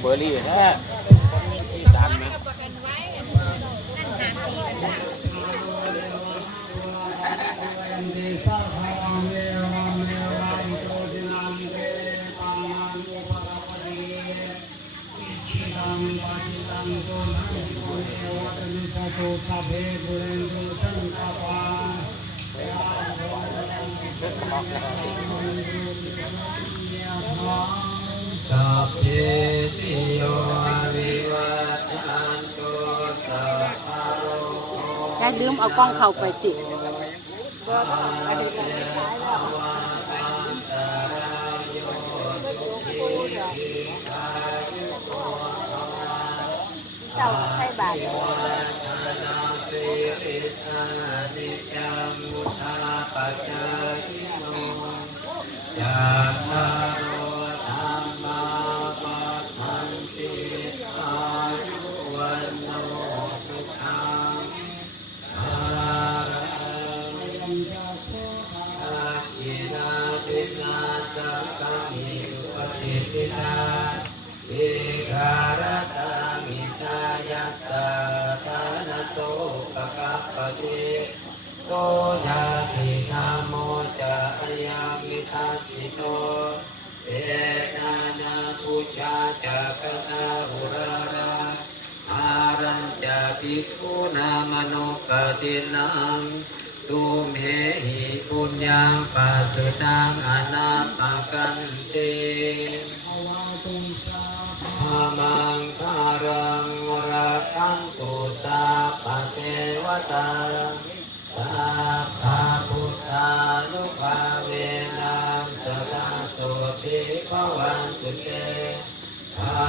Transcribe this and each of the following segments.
เบอร์รี่ฮะที่สามนะสัพเพติโยวิวัชชันตุสัพพะโรโค อย่าลืมเอากล้องเข้าไปติดเจ้าใช่บาทยาตาโรธรรมาปัฏฐันติอายุวันโนสุขังอารังอาคินาตินาจักขามิอุปติตินาอิการตามิตายัสสะทานโตปะกัปปติโสยะตินะโมจะยามิทัสสิโตเอนานาปุจจาจักตาหุราราอารัญจะภิกขุนามโนกตินังตุมเหหิปุญญังปัสสตังอนาปกันติธรรมังคารังรักขันตุสัพพะเทวตาสัพพะพุทธานุภาเวนัสสะโสติภวันตุเตภา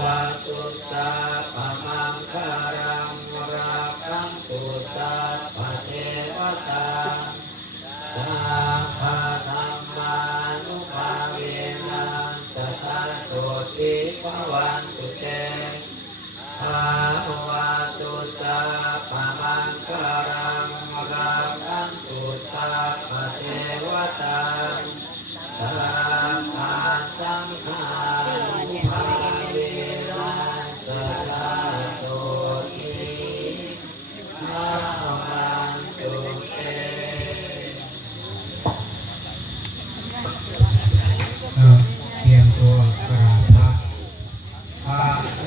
วะตุสัพพะมังคารังรักขันตุสัพพะเทวตาสัพพะธัมมานุภาเวนัสสะโสติภวันตุเตภาวะตุสัพพะมังคารังรักขันตุสัพพะเทวตาสัพพะสังฆานุภาเวนัสสะโสติภวันตุเตเตรียมตัวกราบพระอะ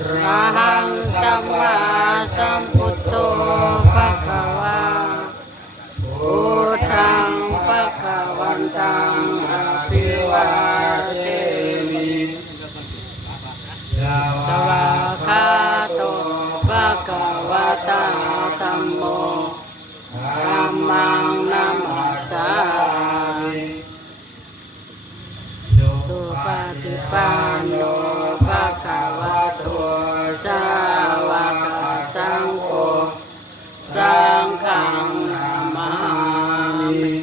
ระหังสัมมาสัมพุทโธภะคะวาพุทธังภะคะวันตังอะภิวาเทมิสวากขาโตภะคะวะตาธัมโมธัมมังนัมมัสสามิสุปฏิปันโนภะคะวะโตสาวกสังโฆสังฆังนามามิ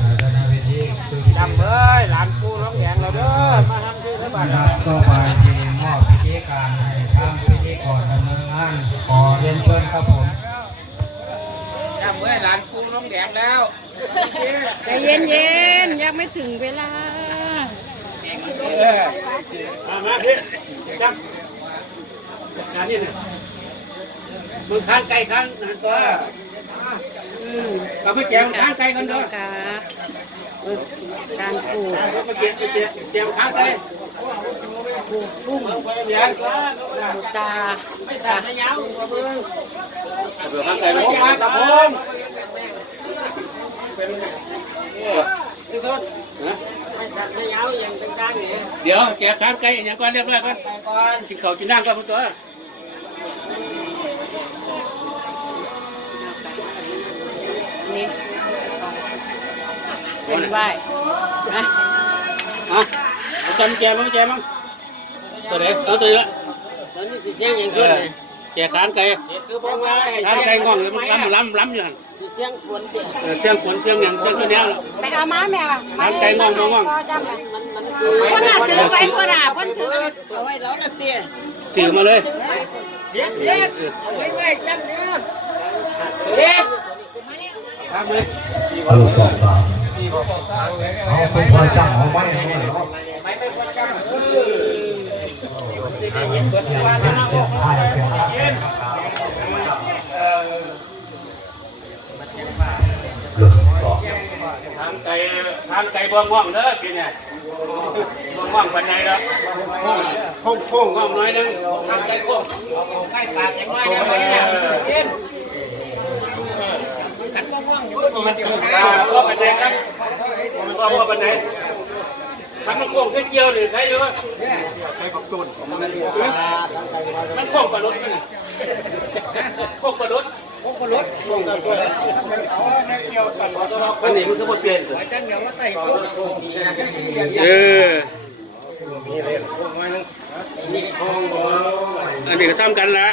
ศาสนาวิธีคือ จำเลยหลานปูร้องแดงเราเด้อมาทำที่ที่บ้าน ก็ไปที่มอบพิธีการให้ทางพิธีก่อนดำเนินงานขอเรียนเชิญครับผม จำเลยหลานปูร้องแดงแล้ว ใจเย็นๆยังไม่ถึงเวลา มาพี่จำงานนี้มึงค้างไก่ค้างหันตัวกับพี่แจมค้างไก่กันเถอะ การปลูก มาเก็บแจมค้างไก่ ปลูกพุ่ม เดี๋ยว ปลูกตา ไม่สั่นไม่ยาวเบื่อค้างไก่ไม่แจมกับผมที่สุดไม่สั่นไม่ยาวอย่างต่างๆเนี่ยเดี๋ยวแจกค้างไก่อย่างก่อนเรียบร้อยก่อนกินข้าวกินน้ำก่อนตัว นี่เส้นไหวนะ เอาตอนแจมั้งตัวไหนเอาตัวนี้ละ ตอนนี้สิเสียงอย่างขึ้นเลย แจกค้างไก่ คือบอกว่าให้ ค้าง เสียง ไก่ง่วงเลยมันล้ำอยู่หัน สิเสียงฝนเตี้ย เสียงฝนเสียงอย่างเสียงตัวเนี้ย ไปเอาม้าแม่ ค้างไก่ง่วง มันคือ คนน่ะถือไว้คนน่ะคนถือ เอาไว้แล้วนะเตี้ย ถือมาเลย เทียดเอาไว้ไว้จับเนื้อเทียด ทำเลย ลูกสองสามเอาเป็นพอจังเอาไว้ให้เนาะลูกสอง ทางไก่บ่ง่วงเด้อพี่เนี่ยบ่ง่วงปานใดแล้วโค้งง่วงน้อยนึงทางไก่โค้งใกล้ปากจังน้อยเด้อเนี่ยกินขันบ่ง่วงอยู่ก็ดีเดียวนะบ่ปานใดครับบ่ปานใดทำมันโค้งเกี่ยวหรือใครอยู่ใครบักตุนมันโค้งปลาลดมั้ยนี่โค้งปลาลดอันนี้มันก็บ่เปลี่ยนอันนี้ก็ซ้ำกันละ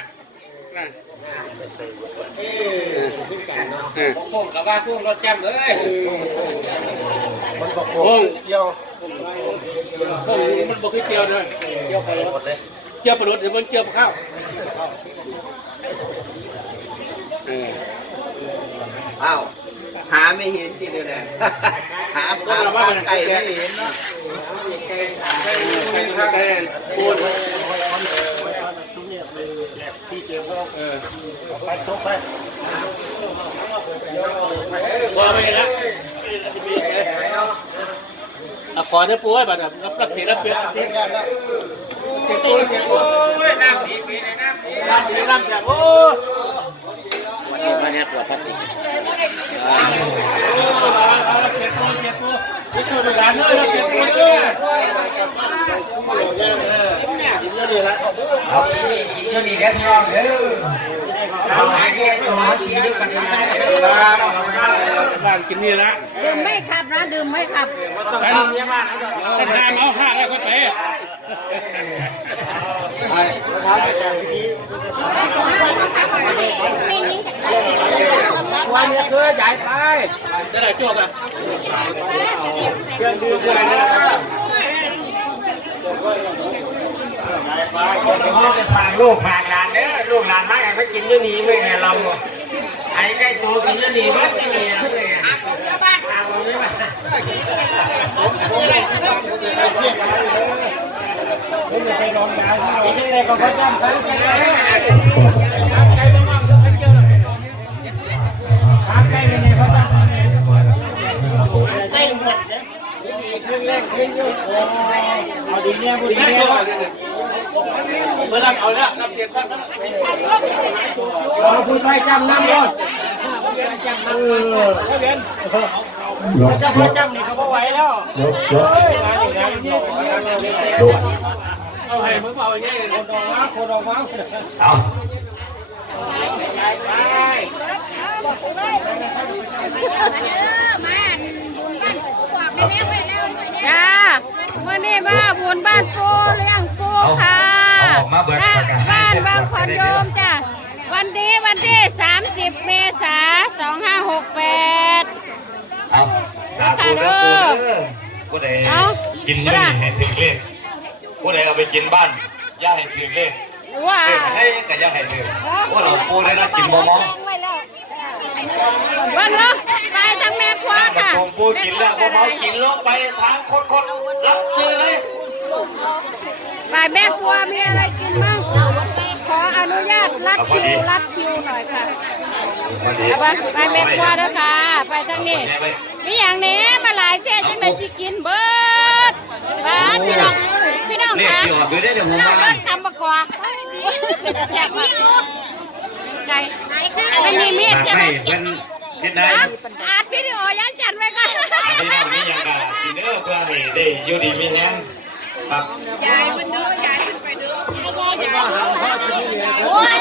โค้งกับว่าโค้งรถแจ่มเลยโค้งเกี่ยวโค้งมันบ่คือเกี่ยวเลยเกี่ยวไปหมดเลยเกี่ยวปลาลดหรือมันเกี่ยวข้าวอ้าวหาไม่เห็นทีเดียวเลยหาไก่ไม่เห็นเนาะ ไก่ปูนบ่ไม่นะขอเนื้อปูให้บัดรับรักษารับเปลี่ยนเก็บตัวน้ำดีปีเลยน้ำดีน้ำจับโอ้มาเนี่ยขวดพลาสติกเก็บตัวเก็บร้านเนื้อเก็บตัวด้วยกินเยอะดีละกินเยอะดีแค่ที่เราเด้อเอาหาแค่ตัวกินเยอะกันบ้านกินนี่ละ ดื่มไม่ขับนะดื่มไม่ขับ กันห้ามเอาห้าแล้วก็ไปวันนี้คือใหญ่ไป จะได้จบอ่ะเครื่องดื่มอะไรนะ ฝากลูกฝากหลานเด้อลูกหลานมาอยากไปกินอยู่นี่ไม่ไงเราไอ้ใกล้ตัวกินอยู่นี่มันจะมีอะไรไม่ใช่ร้องยาวไม่ใช่อะไรก็เขาจำกันใกล้ต้องมาใกล้เลยเนี่ยเขาจำใกล้หมดเลยขึ้นแรกขึ้นเยอะเอาดีเนี่ยบุรีเนี่ยเมื่อรับเอาแล้วรับเสียงท่าน ผู้ชายจำน้ำรถจำน้ำเรียนจะพอจำนี่เขาไหวแล้วเอาให้มึงเอาอย่างนี้คนออกมาเอา จ้าวันนี้มาบุญบ้านโปเลี้ยงปูค่ะบ้านบางขอนโยมจ้ะวันนี้วันที่30 เมษายน 2568เอาสาธุเด้อ ผู้ใดกินนี่ให้ถึงเลขผู้ใดเอาไปกินบ้านย่าให้ถึงเลข ว้า ให้กับย่าให้ถึงว่าเราปูได้นะกินบ่มอง วันเนาะไปทางแม่ครัวค่ะ ผมปูกินแล้วบ่มองกินลงไปทางคนรับชื่อเลย ไปแม่ครัวมีอะไรกินบ้างขออนุญาตรับคิวหน่อยค่ะไปแม่ครัวด้วยค่ะไปทางนี้มีอย่างนี้มาหลายเท่จังเลยสิกินเบิดบ้านพี่น้องค่ะเบิดทำประกอบเป็นแซ่บไก่ไม่มีเมียใช่ไหมอาดวิดีโอยังจัดไว้ก่อน พี่น้องนี่ยังกันกินเด้อเพื่อให้ได้อยู่ดีมีแรงครับ ยายมันเด้อยายขึ้นไปเด้อโอ้ย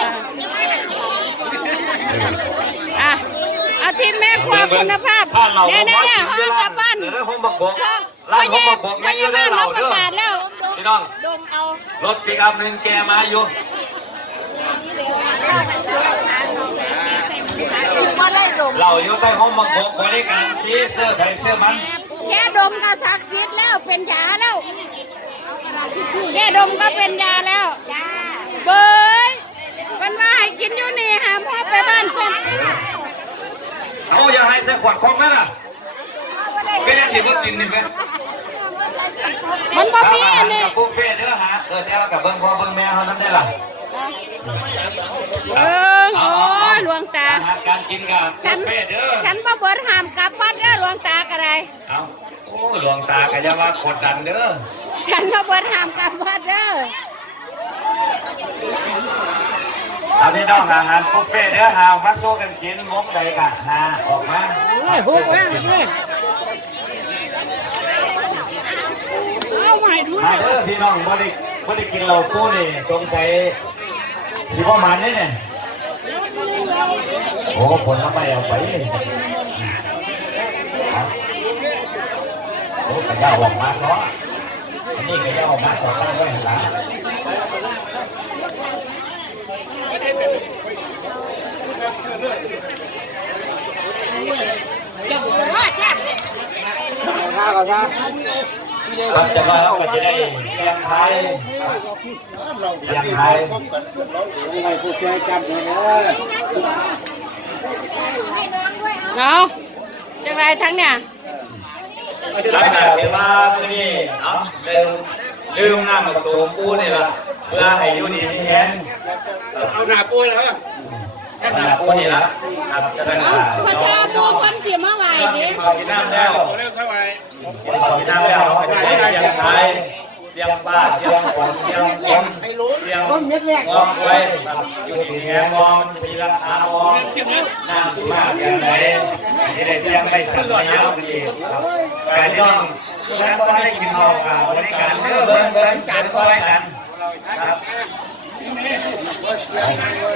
อาทีมแม่ครัวคุณภาพเนี่ยห้องกระปั้น ห้องบักบกร้านห้องบักบกแม่อยู่ได้เราเด้อพี่น้อง ดมเอา รถปิกอัพหนึ่งแกมาอยู่ มาได้ดม เราอยู่ใต้ห้องบักบกบริการฟรีเสื้อไผ่เสื้อมัน แค่ดมก็ศักดิ์สิทธิ์แล้วเป็นยาแล้วแค่ดมก็เป็นยาแล้วเบยมันมาให้กินอยู่นี่หามพ่อไปบ้านเส้น เอาอย่าให้ เสื้อขวดคงไหมล่ะก็ยังสิบกินนี่ไหม มันบ่มีอันนี้ บุฟเฟ่เด้อฮะเดี๋ยวกับเบิ้งพ่อเบิ้งแม่เขานั้นได้ล่ะ โอ้ยหลวงตา อาหารการกินกับบุฟเฟ่เด้อ ฉันบ่เบิดห้ามกลับวัดเด้อหลวงตากระไร เอาโอ้หลวงตาก็จะว่ากดดันเด้อ ฉันบ่เบิดห้ามกลับวัดเด้อ เอาพี่น้องอาหารบุฟเฟ่เด้อหามาสู้กันกินมกใดกันหาออกมา หุบมาเลย มาเด้อพี่น้องบ่ได้กินเหล้าปูนี่สงสัยสิบ่มันนี่เนี่ยโอ้ผลไม้เอาไปโอ้ก็ย่าออกมาเนาะอันนี้ก็ย่าออกมาต่อตั้งไว้หลัง ข้าวก็ข้าว ครับแต่ว่าเราก็จะได้เสียงไทยเสียงไทย นี่ไงผู้แก่จำเลยนะ เอาจังไรทั้งเนี่ย หลังจากที่ว่านี่เนาะลืมน้ำประตูปูนี่ละเพื่อให้อยู่ดีมีแฮง เอาหน้าปูนะครับ น้ำปูนี่ละครับจะเป็น พระเจ้าดูคนเสียมาไหวดิ กินน้ำแล้ว เริ่มเข้าไป กินน้ำแล้วเราจะได้เสียงไทยเสียงป้าเสียงฝนเสียงฝนเสียงมองไว้อยู่ดีมีแฮงมองสีละอามองน้ำมากอย่างไรที่ได้เสียงได้สั่นไม่ยาวดีครับการย่องฉันก็ได้กินข้าวกับบริการเด้อเบิ้งการซอยกันครับ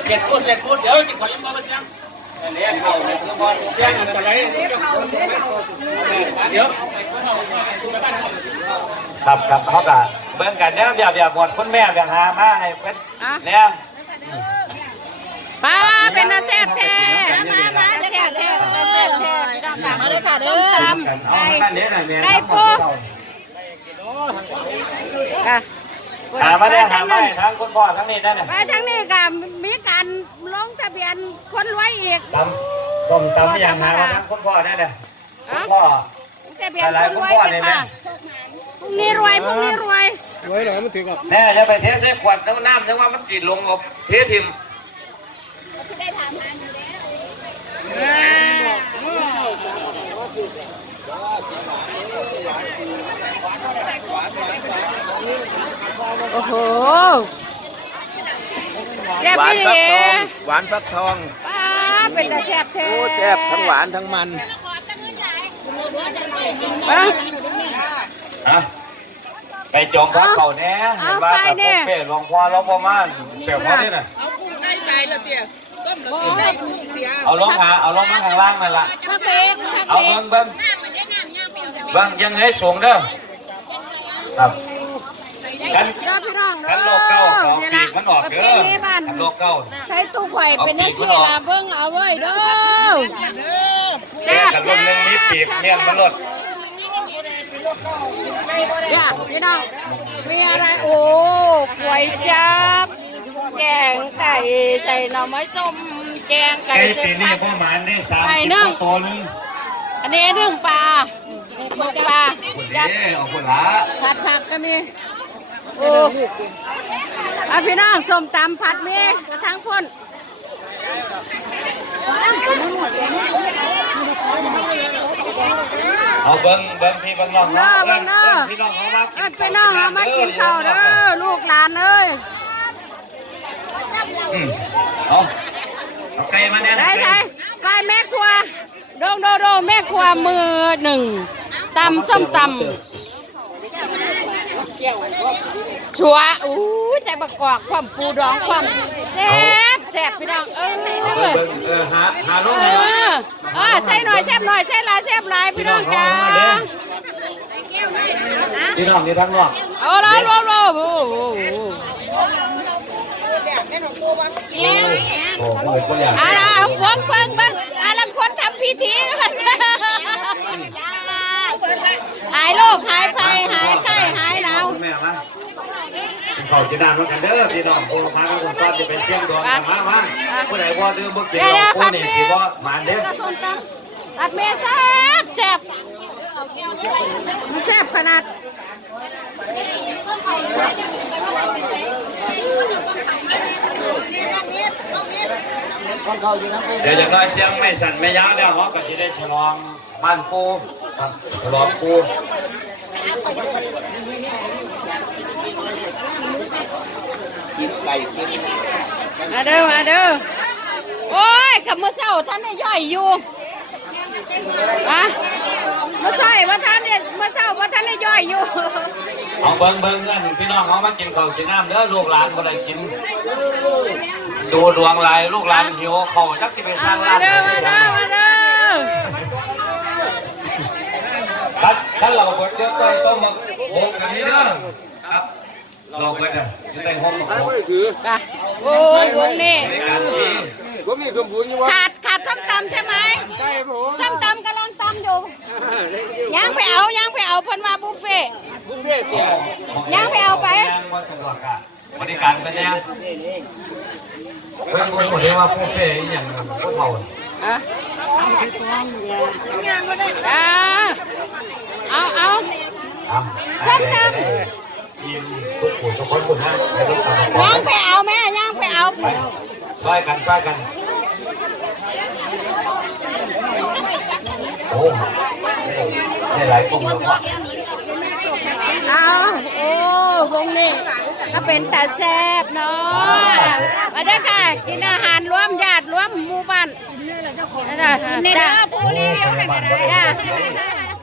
เจ็ดพูดเดี๋ยวจะขอยังบ่เป็นยังเลี้ยงเขาเนี่ยคือบ่เลี้ยงอันตรายเดี๋ยว ครับเขากะเบิ้งกันเนี่ยอย่าหมดคุณแม่อย่าหามาให้เป็นเนี่ย ป้าเป็นอาแซ่บแท้มาแซ่บแท้แซ่บแท้มาเลยค่ะเด้อส้มตำไก่ปูอ่ะ หามาได้หามาให้ทั้งคุณพ่อทั้งนี้ได้เนี่ย ไปทั้งนี้ก็มีการลงทะเบียนคนรวยอีก ตำส้มตำที่ยังหามาทั้งคุณพ่อได้เนี่ยคุณพ่อ ทะเบียนคนรวยจ้ะค่ะพรุ่งนี้รวยพรุ่งนี้รวย รวยเหรอมันถือกับ แน่จะไปเทใส่ขวดน้ำยังว่ามันสีลงกับเททิม โอ้โหแซ่บ หวาน พี่ ฟักทองหวานฟักทอง ป้าเป็นแต่แซ่บแท้ โอ้แซ่บทั้งหวานทั้งมัน ไปจองพักเขาแน่เห็นว่ากับพวกเป้หลวงพ่อเราประมาณเสียพ่อที่น่ะ เอากุ้งไก่ตายแล้วเตี้ยต้มแล้วกินได้กุ้งเสีย เอาลงมาข้างล่างนั่นล่ะ พักเล็กพัก เอา เล็ก เบิ้งยังไงสูงเด้อครับกัน เด้อพี่น้องเด้อ กันโลกเก้าเอาปีกมันออกเด้อกันโลกเก้า ใช้ตู้ไข่เป็นหน้าที่ลาเบิ่งเอาไว้เด้อ แซ่บกันลมนึงมีปีกเนี่ยมันลด เนี่ยพี่น้องมีอะไรโอ้ก๋วยจั๊บแกงไก่ใส่หน่อไม้ส้มแกงไก่ ไก่ ใส่ ปีนี้ ผัก ประมาณได้30ตัวนึง อันนี้นึ่งปลาหมกปลา คน จับ นี้เอาคนละ ผัดผักกันนี่โอ้เอาพี่น้องส้มตำผัดมีกระทั่งพ่น เอาเบิ้งพี่เบิ้งน้อง เด้อเบิ่งเด้อ พี่น้องเขามา เอิ้นพี่น้องเอามากินข้าวเด้อลูกหลานเอ้ย เอาไก่มาเนี่ย ได้ใช่ไปแม่ครัวโดแม่ครัวมือหนึ่งตำส้มตำชัวอู้ใจประกอบความปูดองความแซ่บพี่น้องเอ้ย เบิ้งหาลูก ใส่หน่อยแซ่บหน่อยใส่หลายแซ่บหลายพี่น้องจ้า พี่น้องนี่ทั้งนอก เอาละโอ้โห โอ้โหตัวอย่าง อะไรเบิ่งอะไรคนทำพิธีกันหายโรคหายภัยหายไข้หายหนาว แม่มาเขาจะด่ากันเด้อพี่น้องคนพากันคนก้อนจะไปเสี่ยงดวงกันมาผู้ใดว่าดื้อบ่กินเราผู้นี่สิบ่หมานเด้อ ผัดเมียแซ่บแซ่บมันแซ่บขนาด เดี๋ยวอย่างน้อยเสียงไม่สั่นไม่ยั้งแล้วเขาก็จะได้ฉลองบ้านปูครับฉลองปู กินไก่กิน มาเด้อมาเด้อโอ้ยขับมือเศร้าท่านได้ย่อยอยู่อะมาใส่ว่าท่านเนี่ยมาเศร้าว่าท่านได้ย่อยอยู่ เอาเบิ่งเงินพี่น้องเขามากินข้าวกินน้ำเด้อลูกหลานบ่ได้กินดูดวงลายลูกหลานหิวข้าวจักสิไปสร้าง มา ร้าน เด้อมาเด้อมาเด้อ ถ้าเราเบิดเยอะใจต้องมาโบกกันนี้เด้อครับเราเบิดจะได้ห้องของ จ้ะโอ้ยวงนี้ ในการที่ ขาดส้มตำใช่ไหมส้มตำกำลังตำอยู่ยังไปเอาเพิ่นมาบุฟเฟ่ยังไปเอาไป ยังว่าสะดวกอ่ะบริการเป็นยังเพิ่นบ่รู้ว่าผู้เฟ่อีหยังผู้เฒ่า อะจ้าเอา ส้มตำ ทีมทุกผู้ทุกคนคุณนะให้ลูกตา ย่างไปเอาแม่ย่างไปเอา ช่วยกันโอ้ได้หลายกลุ่มแล้วพ่อ เอาโอ้วงนี้ก็เป็นแต่แซ่บเนาะมาเด้อค่ะกินอาหารรวมญาติรวมหมู่บ้านจ้าผู้รีวิวกันจ้า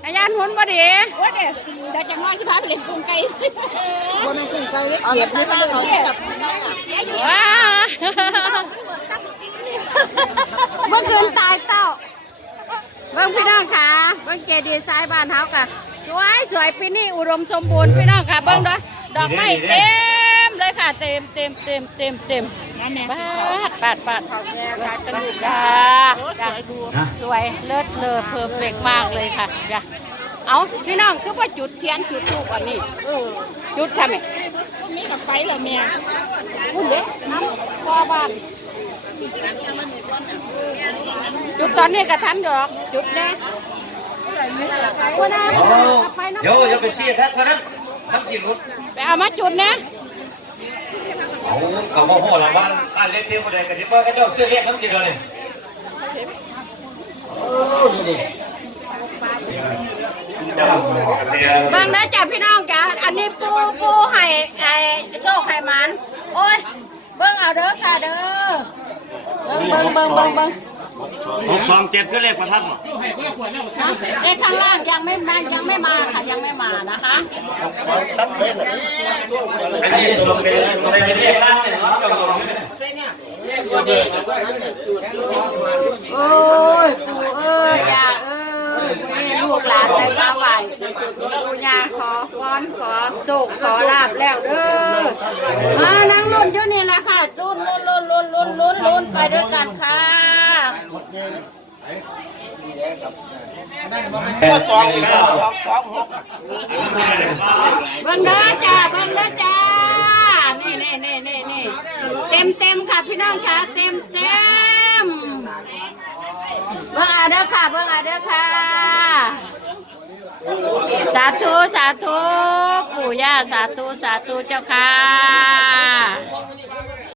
อาจารย์หุ่นบ่ดีเดี๋ยวจะน้อยสิพาไปเล่นกุ้งไก่ว้าเมื่อคืนตายเต้าเบิ่งพี่น้องค่ะเบิ่งเจดีย์ซ้ายบ้านเฮาค่ะสวยปีนี้อุดมสมบูรณ์พี่น้องค่ะเบิ่งด้วยดอกไม้เต็มเลยค่ะเต็มปาดจ้าสวยเลิศเลอเพอร์เฟกต์มากเลยค่ะจ้าเอาพี่น้องคือว่าจุดเทียนจุดธูปอันนี้จุดทำไมมีกับไฟเหรอเมียคุณเด็กน้ำพ่อบ้านจุดตอนนี้ก็ทันดอกจุดนะเดี๋ยวอย่าไปเสียท่านเท่านั้นมันสิรุด ไปเอามาจุดนะ เอาเขาโมโหหลังบ้านบ้านเล็กเที่ยวมาเลยกันที่ว่าเขาเจ้าเสื้อเรียกน้ำกินเลยบางนะจ้ะพี่น้องจ้ะอันนี้ปูให้โชคให้มันโอ้ยเบิ้งเอาเด้อค่ะเด้อเบิ้ง627ก็เลขประทัดหรอ เลขข้างล่างยังไม่มาค่ะยังไม่มานะคะ อันนี้ส่งเป็นเรียกร้านเนี่ยครับ โอ้ยปู่เอ้ยย่าเอ้ยนี่ลูกหลานได้มาไหวปู่ย่าขอพรขอโชคขอลาบแล้วเด้อมานั่งลุ้นอยู่นี่แหละค่ะลุ้นไปด้วยกันค่ะเบิ่งเด้อจ้านี่เต็มค่ะพี่น้องค่ะเต็มเบิ่งเอาเด้อค่ะสาธุปู่ย่าสาธุเจ้าค่ะ